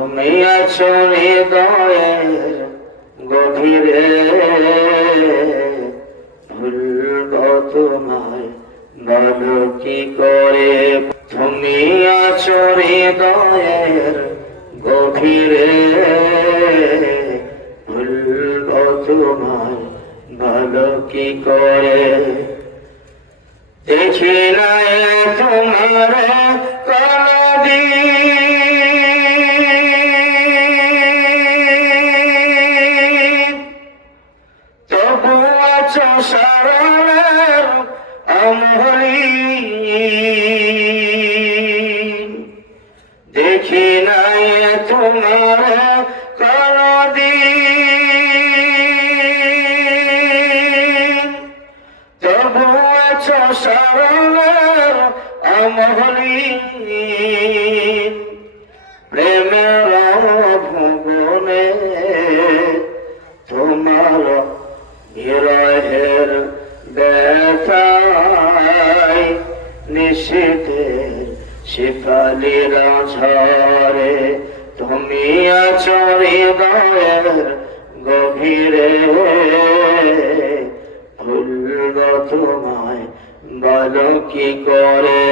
তুমি আছো হৃদয়ের গভীরে, ভুলব তোমায় বলো কি করে। তুমি আছো হৃদয়ের গভীরে, ভুলব তোমায় বলো কি করে। দেখি না তোমার কোনদিন, তবু আছো স্মরণের অমলিন। দেখি না তোমার কোনদিন, তবু আছো স্মরণের অমলিন। প্রেমের ভুবনে তোমার বিরহের ব্যথায়, নিশীথের শিফালিরা ঝরে। তুমি আছো হৃদয়ের গভীরে, ভুলব তোমায় বলো কি করে।